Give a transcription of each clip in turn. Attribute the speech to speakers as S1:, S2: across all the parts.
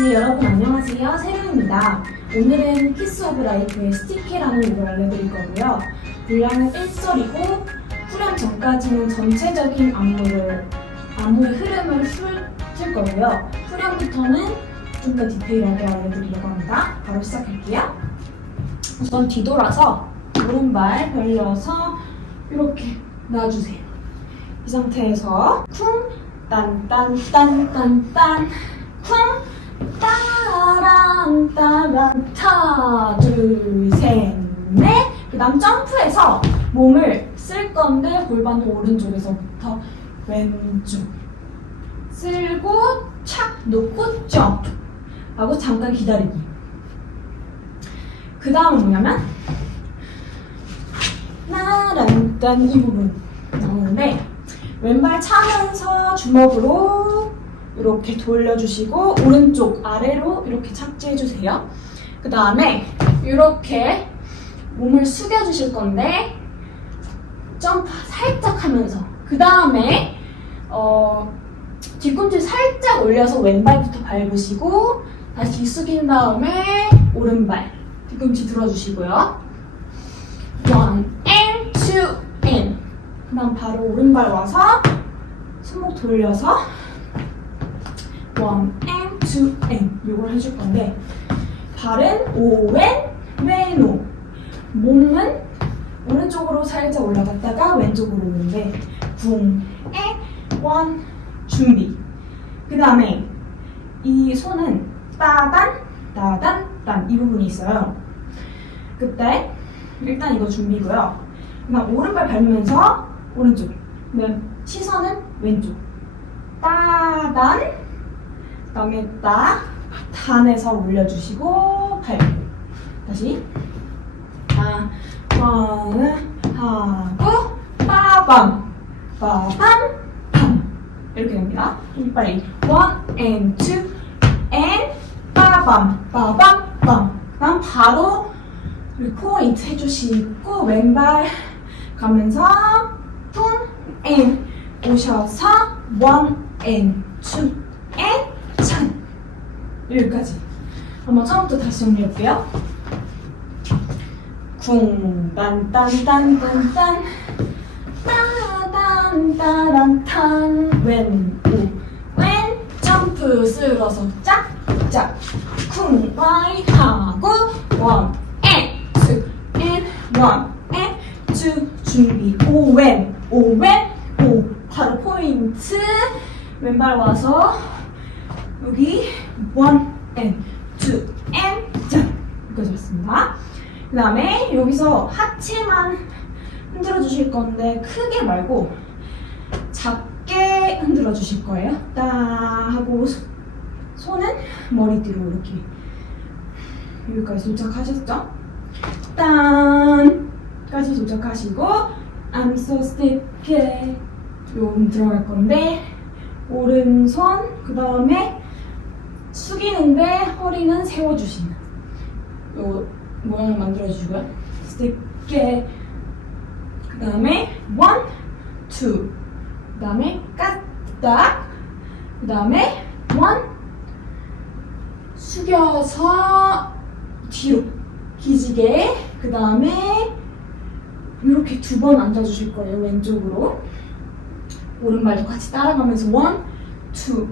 S1: 네, 여러분 안녕하세요. 세류입니다. 오늘은 키스 오브 라이프의 스티키라는 곡을 알려드릴 거고요. 분량은 1설이고 후렴 전까지는 전체적인 안무를 안무의 흐름을 훑을 거고요. 후렴부터는 좀 더 디테일하게 알려드리려고 합니다. 바로 시작할게요. 우선 뒤돌아서 오른발 벌려서 이렇게 놔주세요. 이 상태에서 쿵 딴딴딴딴딴 쿵 따란 따란. 타 둘셋넷. 그다음 점프해서 몸을 쓸 건데 골반 오른쪽에서부터 왼쪽. 쓸고 착 놓고 점프. 하고 잠깐 기다리기. 그 다음은 뭐냐면 나란딴 이 부분. 나오는데 왼발 차면서 주먹으로 이렇게 돌려주시고 오른쪽 아래로 이렇게 착지해주세요. 그 다음에 이렇게 몸을 숙여주실 건데 점프 살짝 하면서 그 다음에 어, 뒤꿈치 살짝 올려서 왼발부터 밟으시고 다시 숙인 다음에 오른발 뒤꿈치 들어주시고요. One and two and 그 다음 바로 오른발 와서 손목 돌려서 one and two and 이걸 해줄 건데 발은 오왼 왼오 몸은 오른쪽으로 살짝 올라갔다가 왼쪽으로 오는데 붕 and one 준비. 그 다음에 이 손은 따단 따단 딴 이 부분이 있어요. 그때 일단 이거 준비고요. 그다음 오른발 밟으면서 오른쪽. 그다음 시선은 왼쪽. 따단 그다음에 따 단에서 올려주시고 밟고 다시. 아 원을 하고 빠밤. 빠밤 빰 이렇게 됩니다. 좀 빨리. one and two and 빠밤. 빠밤 빰 그다음 바로 포인트 해주시고 왼발 가면서 퉁 and 오셔서 two and 찬 여기까지. 한번 처음부터 다시 정리해볼게요. 쿵딴딴 딴 딴 딴. 따단따란 탄. 왼 오 왼 점프 쓸어서 짝 짝. 쿵 와이 하고 원 and two and one and two 준비 오 왼 오 왼 오 바로 포인트. 왼발 와서 여기 one and two. And 짠 여기까지 왔습니다. 그 다음에 여기서 하체만 흔들어 주실 건데 크게 말고 작게 흔들어 주실 거예요. 따 하고 소- 손은 머리 뒤로 이렇게 여기까지 도착하셨죠? 딴까지 도착하시고 I'm so sticky 요금 들어 갈 건데 오른손 그 다음에 숙이는데 허리는 세워주시는 요 모양을 만들어주시고요 sticky 그 다음에 one two. 그 다음에 까딱 그 다음에 one. 숙여서 뒤로. 기지개. 그 다음에 이렇게 두 번 앉아주실 거예요 왼쪽으로. 오른발도 같이 따라가면서 원, 투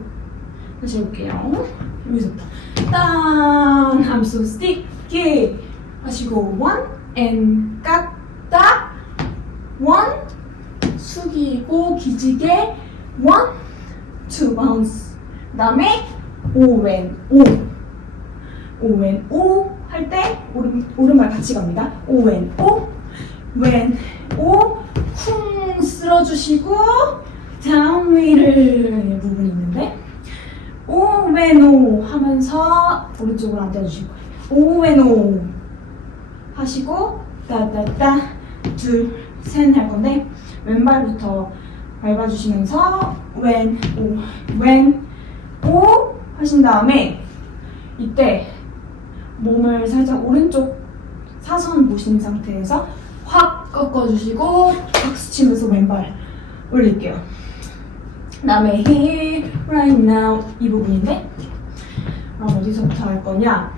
S1: 다시 해볼게요. 여기서부터 딴 I'm so sticky 하시고 one and 까딱 one 숙이고 기지개 one, two bounce. 그 다음에 오 왼 오 오 왼 오 할 때 오른, 오른발 같이 갑니다. 오 왼 오 왼 오 쿵 쓸어주시고 다음 위를 부분이 있는데 오왼오 하면서 오른쪽으로 앉아주실 거예요 오왼오 하시고 따따따 둘셋 할 건데 왼발부터 밟아주시면서 왼오 왼 오 하신 다음에 이때 몸을 살짝 오른쪽 사선 보신 상태에서 확 꺾어주시고 박수 치면서 왼발 올릴게요. 그다음에 here right now 이 부분인데 그럼 어디서부터 할 거냐?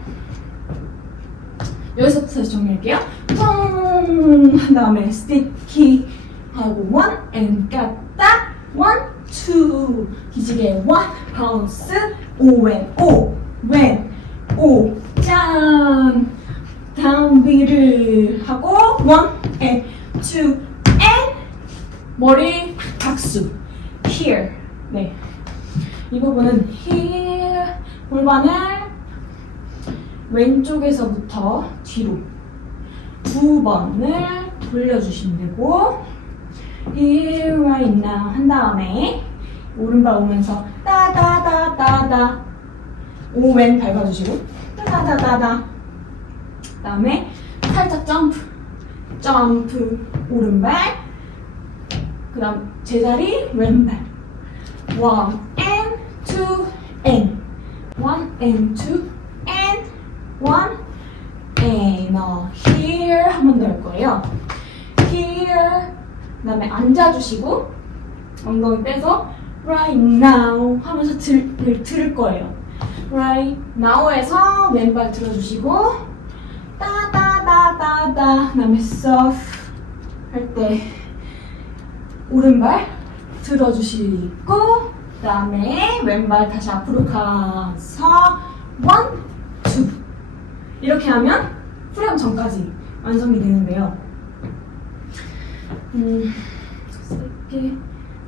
S1: 여기서부터 다시 정리할게요. 퉁! 한 다음에 sticky 하고 one and 까딱 one two 기지개 one bounce o and o when o 짠 다음 위를 하고 one and two and 머리 박수 here. 네. 이 부분은 here 골반을 왼쪽에서부터 뒤로 두 번을 돌려주시면 되고 here right now 한 다음에 오른발 오면서 따다다다다 오왼 밟아주시고 따다다다다 그 다음에 살짝 점프 점프. 오른발. 그 다음 제자리 왼발 one and two and one and two and one and uh, here 한 번 더 할 거예요. here 그다음에 앉아주시고 엉덩이 빼서 right now 하면서 들, 들, 들을 거예요. right now에서 왼발 들어주시고 따다다다다 그다음에 soft 할 때 오른발 들어주시고 그다음에 왼발 다시 앞으로 가서 one two 이렇게 하면 후렴 전까지 완성이 되는데요. 음, 새끼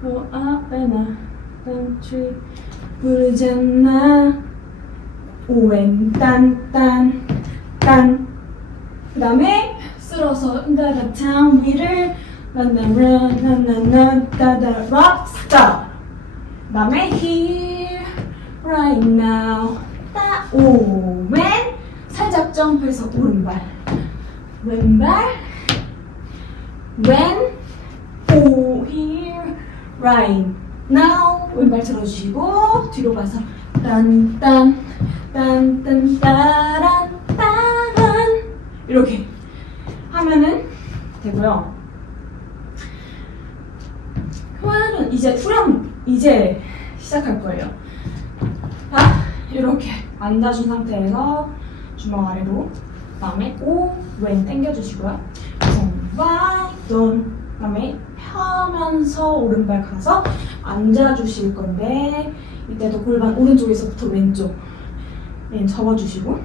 S1: 뭐 앞에나? 딴취 부르잖아. 오웬 딴딴 딴. 그다음에 쓸어서 따뜻한 위를 락스타 그다음에 here right now 따 오웬 살짝 점프해서 오른발 왼발 when here right now 왼발 들어주시고 뒤로 가서 딴딴 딴딴 따란 따란 이렇게 하면은 되고요. 후에는 이제 후렴 이제 시작할 거예요. 자 이렇게 앉아준 상태에서 주먹 아래로 그다음에 오 왼 당겨주시고요. 정발돈 그다음에 펴면서 오른발 가서 앉아주실 건데 이때도 골반 오른쪽에서부터 왼쪽 예, 접어주시고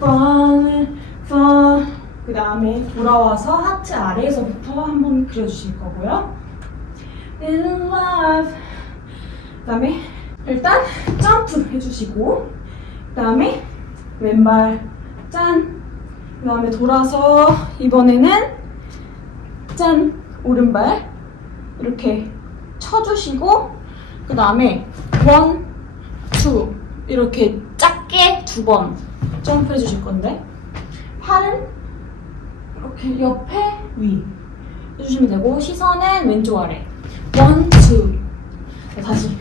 S1: 펀을 펀그 다음에 돌아와서 하트 아래에서부터 한번 그려주실 거고요. In love 그 다음에 일단 점프 해주시고 그 다음에 왼발 짠. 그 다음에 돌아서 이번에는 짠. 오른발 이렇게 쳐주시고 그 다음에 원, 투 이렇게 작게 두 번 점프 해주실 건데 팔은 이렇게 옆에 위 해주시면 되고 시선은 왼쪽 아래 원, 투 네, 다시.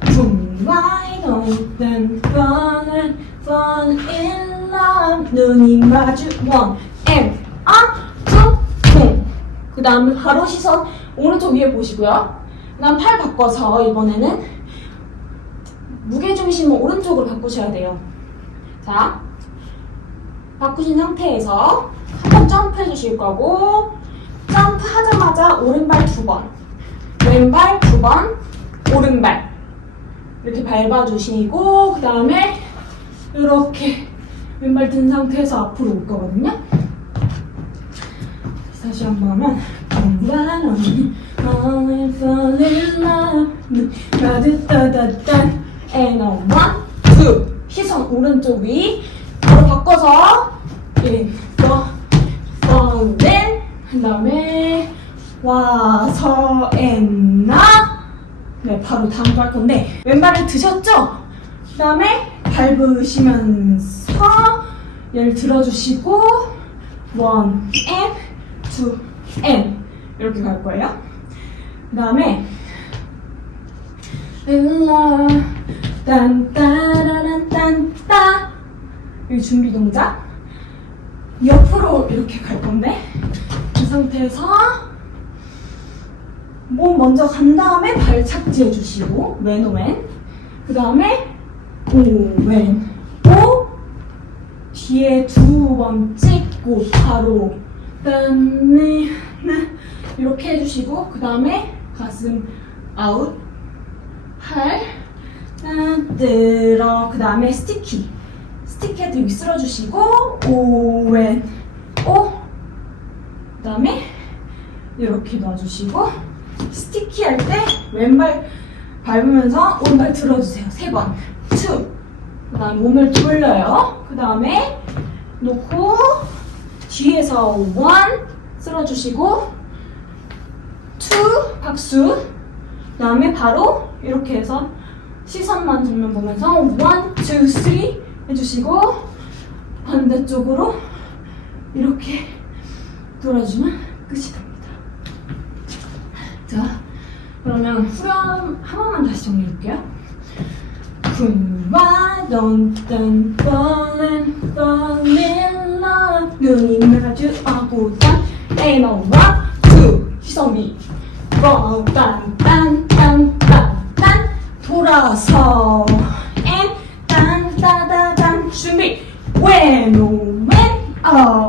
S1: 붕 wide open fun fun in love 눈이 마주 one. And up two boom 그 다음에 바로 시선. 오른쪽 위에 보시고요. 그 다음 팔 바꿔서 이번에는 무게중심을 오른쪽으로 바꾸셔야 돼요. 자 바꾸신 상태에서 한 번 점프 해 주실 거고 점프 하자마자 오른발 두 번 왼발 두번 오른발. 이렇게 밟아주시고 그 다음에 이렇게 왼발 든 상태에서 앞으로 올 거거든요. 다시 한번 하면 건강한 Only fall in love 따뜻따뜻한 And one, two 시선 오른쪽 위. 바로 바꿔서. in, fall, fall in 그 다음에 와서 and 나 네, 바로 다음 거할 건데 왼발을 드셨죠? 그 다음에 밟으시면서 얘를 들어주시고 one and two and 이렇게 갈 거예요. 그 다음에 일라 딴 따라란 딴따 이 준비 동작 옆으로 이렇게 갈 건데 그 상태에서 몸 먼저 간 다음에 발 착지해 주시고 왼 오왼 그 다음에 오왼 뒤에 두 번 찍고 바로 딴네 이렇게 해주시고 그 다음에 가슴 아웃. 팔. 딴, 들어. 그 다음에 스티키. 스티키 헤드 위 쓸어주시고 오왼 오. 그 다음에 이렇게 놔주시고 스티키 할 때 왼발 밟으면서 오른발 들어주세요 세 번. 투. 그 다음 몸을 돌려요. 그 다음에 놓고 뒤에서 원 쓸어주시고 투 박수. 그 다음에 바로 이렇게 해서 시선만 정면 보면서 원, 투, 쓰리 해주시고 반대쪽으로 이렇게 돌아주면 끝이 됩니다. 자, 그러면 후렴 한 번만 다시 정리해볼게요. Fall in, fall in love 눈이 마주하고 단 Ain't no one, two 시선이 뻔, 딴, 딴, 딴, 딴, 딴 돌아서 and 딴, 따다단 준비 when, 아,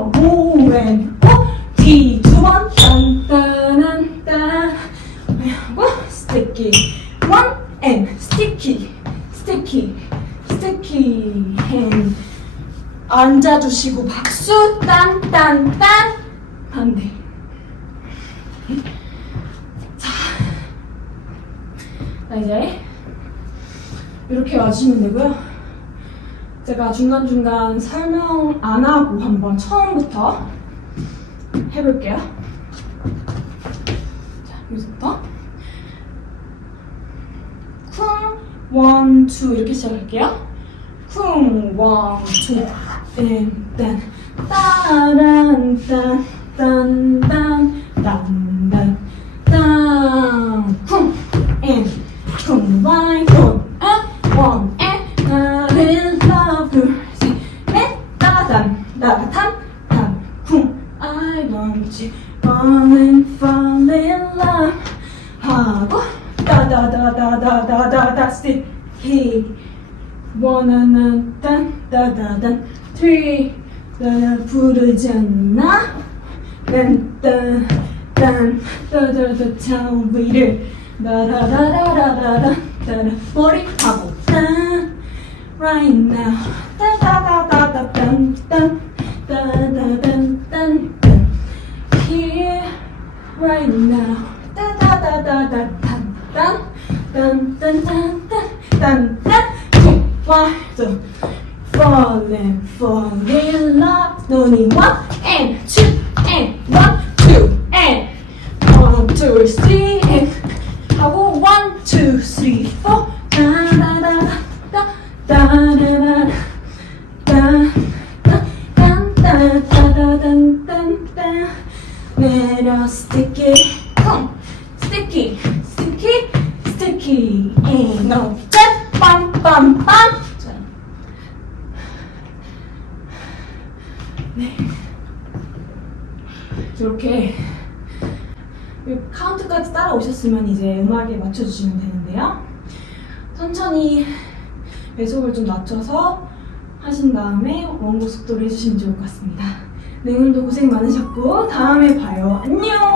S1: sticky. One and sticky. 앉아주시고 박수. 딴딴딴. 반대. 자, 자 이제 이렇게 와주시면 되고요. 제가 중간중간 설명 안 하고 한번 처음부터 해볼게요. 자 여기서부터 쿵, 원, 투 이렇게 시작할게요. 쿵, 딴, 딴, 따란, 딴, 딴, 딴, 딴, 딴, 따다다다다다다다 sticky 원하는 딴따다단 three 나 부르지 않나 딴딴 딴 따다다 town 위를 라라라라라라라 따라 머리 하고 딴 right now 따다다다다 딴딴 따다단딴딴 here right now 따다다다다 단딴딴딴딴딴딴딴 좋아져 falling falling in love 눈이 one and two and one two and one two three 이렇게 이 카운트까지 따라오셨으면 이제 음악에 맞춰주시면 되는데요 천천히 배속을 좀 낮춰서 하신 다음에 원고 속도로 해주시면 좋을 것 같습니다. 네, 오늘도 고생 많으셨고 다음에 봐요. 안녕!